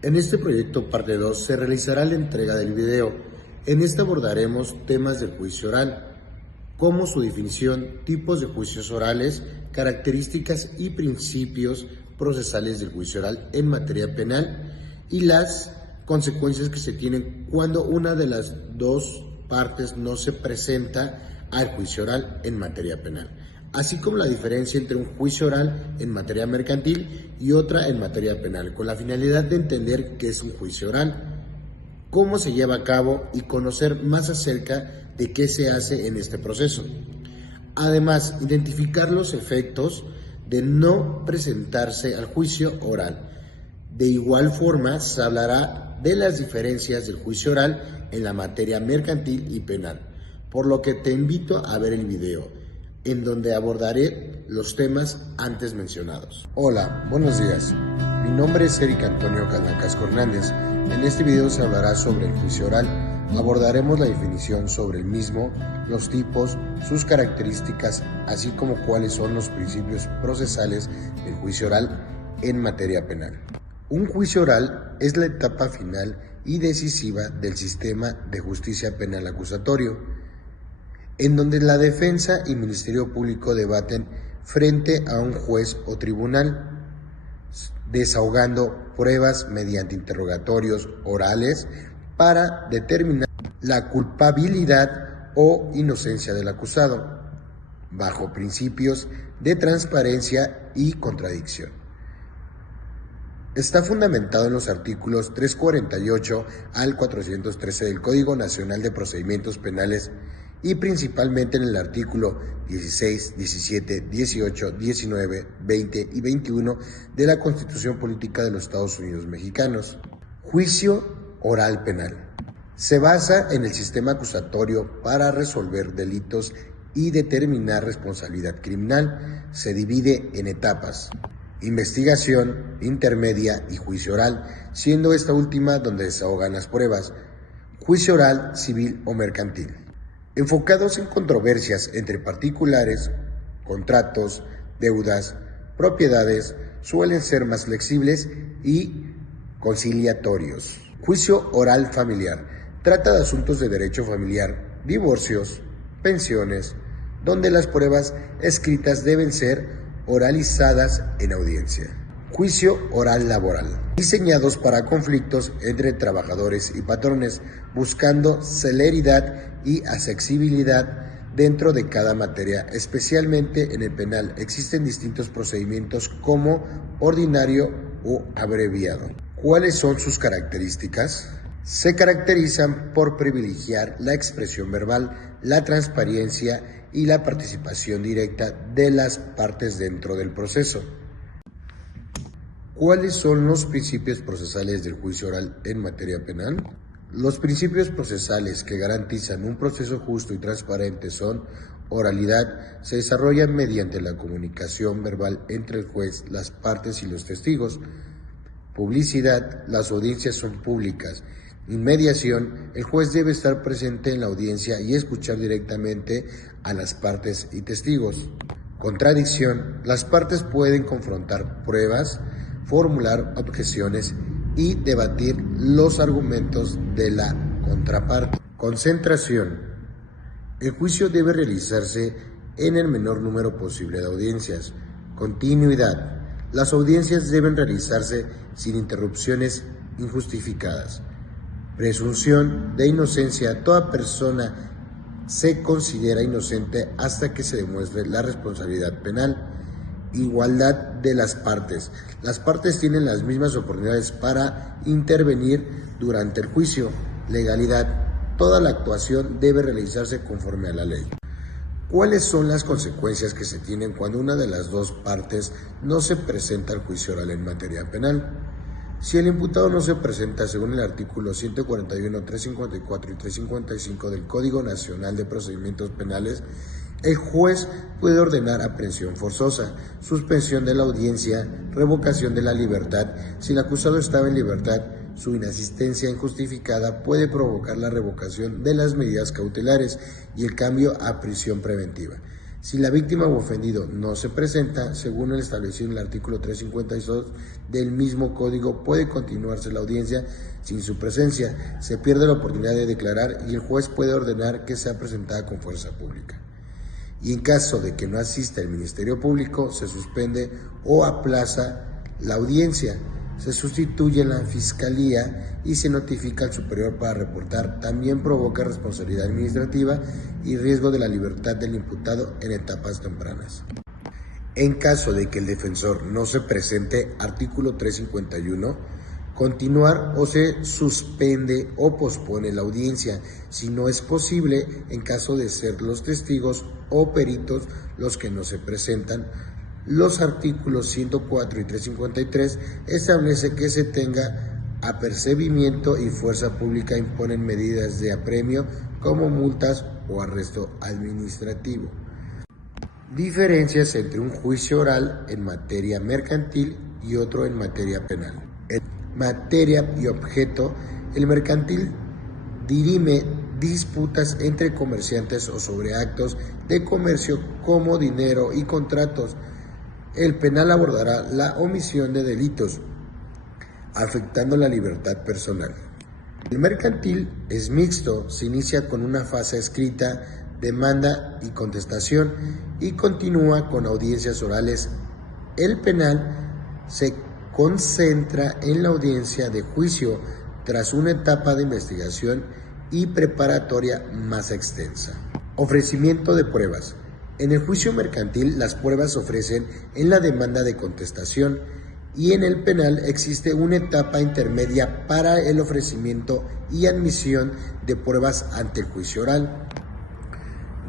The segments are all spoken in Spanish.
En este proyecto parte 2 se realizará la entrega del video. En este abordaremos temas del juicio oral, como su definición, tipos de juicios orales, características y principios procesales del juicio oral en materia penal y las consecuencias que se tienen cuando una de las dos partes no se presenta al juicio oral en materia penal, así como la diferencia entre un juicio oral en materia mercantil y otra en materia penal, con la finalidad de entender qué es un juicio oral, cómo se lleva a cabo y conocer más acerca de qué se hace en este proceso. Además, identificar los efectos de no presentarse al juicio oral. De igual forma, se hablará de las diferencias del juicio oral en la materia mercantil y penal, por lo que te invito a ver el video, en donde abordaré los temas antes mencionados. Hola, buenos días. Mi nombre es Eric Antonio Calnacasco Hernández. En este video se hablará sobre el juicio oral. Abordaremos la definición sobre el mismo, los tipos, sus características, así como cuáles son los principios procesales del juicio oral en materia penal. Un juicio oral es la etapa final y decisiva del sistema de justicia penal acusatorio, en donde la defensa y Ministerio Público debaten frente a un juez o tribunal, desahogando pruebas mediante interrogatorios orales para determinar la culpabilidad o inocencia del acusado, bajo principios de transparencia y contradicción. Está fundamentado en los artículos 348 al 413 del Código Nacional de Procedimientos Penales y principalmente en el artículo 16, 17, 18, 19, 20 y 21 de la Constitución Política de los Estados Unidos Mexicanos. Juicio oral penal. Se basa en el sistema acusatorio para resolver delitos y determinar responsabilidad criminal. Se divide en etapas: investigación, intermedia y juicio oral, siendo esta última donde desahogan las pruebas. Juicio oral civil o mercantil. Enfocados en controversias entre particulares, contratos, deudas, propiedades, suelen ser más flexibles y conciliatorios. Juicio oral familiar. Trata de asuntos de derecho familiar, divorcios, pensiones, donde las pruebas escritas deben ser oralizadas en audiencia. Juicio oral laboral. Diseñados para conflictos entre trabajadores y patrones, buscando celeridad y accesibilidad dentro de cada materia, especialmente en el penal. Existen distintos procedimientos como ordinario o abreviado. ¿Cuáles son sus características? Se caracterizan por privilegiar la expresión verbal, la transparencia y la participación directa de las partes dentro del proceso. ¿Cuáles son los principios procesales del juicio oral en materia penal? Los principios procesales que garantizan un proceso justo y transparente son: oralidad, se desarrollan mediante la comunicación verbal entre el juez, las partes y los testigos; publicidad, las audiencias son públicas; inmediación, el juez debe estar presente en la audiencia y escuchar directamente a las partes y testigos; contradicción, las partes pueden confrontar pruebas, formular objeciones y debatir los argumentos de la contraparte. Concentración, el juicio debe realizarse en el menor número posible de audiencias. Continuidad, las audiencias deben realizarse sin interrupciones injustificadas. Presunción de inocencia, toda persona se considera inocente hasta que se demuestre la responsabilidad penal. Igualdad de las partes tienen las mismas oportunidades para intervenir durante el juicio. Legalidad, toda la actuación debe realizarse conforme a la ley. ¿Cuáles son las consecuencias que se tienen cuando una de las dos partes no se presenta al juicio oral en materia penal? Si el imputado no se presenta según el artículo 141, 354 y 355 del Código Nacional de Procedimientos Penales, el juez puede ordenar aprehensión forzosa, suspensión de la audiencia, revocación de la libertad. Si el acusado estaba en libertad, su inasistencia injustificada puede provocar la revocación de las medidas cautelares y el cambio a prisión preventiva. Si la víctima o ofendido no se presenta, según el establecido en el artículo 352 del mismo código, puede continuarse la audiencia sin su presencia. Se pierde la oportunidad de declarar y el juez puede ordenar que sea presentada con fuerza pública. Y en caso de que no asista el Ministerio Público, se suspende o aplaza la audiencia. Se sustituye la Fiscalía y se notifica al superior para reportar. También provoca responsabilidad administrativa y riesgo de la libertad del imputado en etapas tempranas. En caso de que el defensor no se presente, artículo 351, continuar o se suspende o pospone la audiencia, si no es posible, en caso de ser los testigos o peritos los que no se presentan. Los artículos 104 y 353 establece que se tenga apercibimiento y fuerza pública imponen medidas de apremio como multas o arresto administrativo. Diferencias entre un juicio oral en materia mercantil y otro en materia penal. En materia y objeto, el mercantil dirime disputas entre comerciantes o sobre actos de comercio como dinero y contratos. El penal abordará la omisión de delitos, afectando la libertad personal. El mercantil es mixto, se inicia con una fase escrita, demanda y contestación y continúa con audiencias orales. El penal se concentra en la audiencia de juicio tras una etapa de investigación y preparatoria más extensa. Ofrecimiento de pruebas. En el juicio mercantil, las pruebas se ofrecen en la demanda de contestación y en el penal existe una etapa intermedia para el ofrecimiento y admisión de pruebas ante el juicio oral.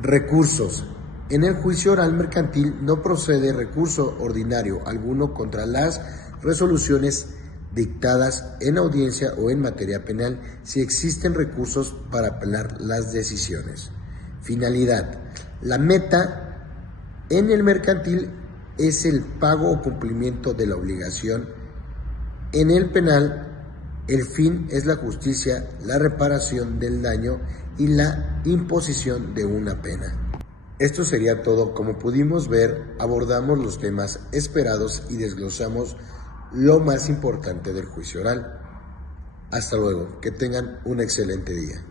Recursos. En el juicio oral mercantil no procede recurso ordinario alguno contra las resoluciones dictadas en audiencia o en materia penal si existen recursos para apelar las decisiones. Finalidad. La meta en el mercantil es el pago o cumplimiento de la obligación. En el penal, el fin es la justicia, la reparación del daño y la imposición de una pena. Esto sería todo. Como pudimos ver, abordamos los temas esperados y desglosamos lo más importante del juicio oral. Hasta luego, que tengan un excelente día.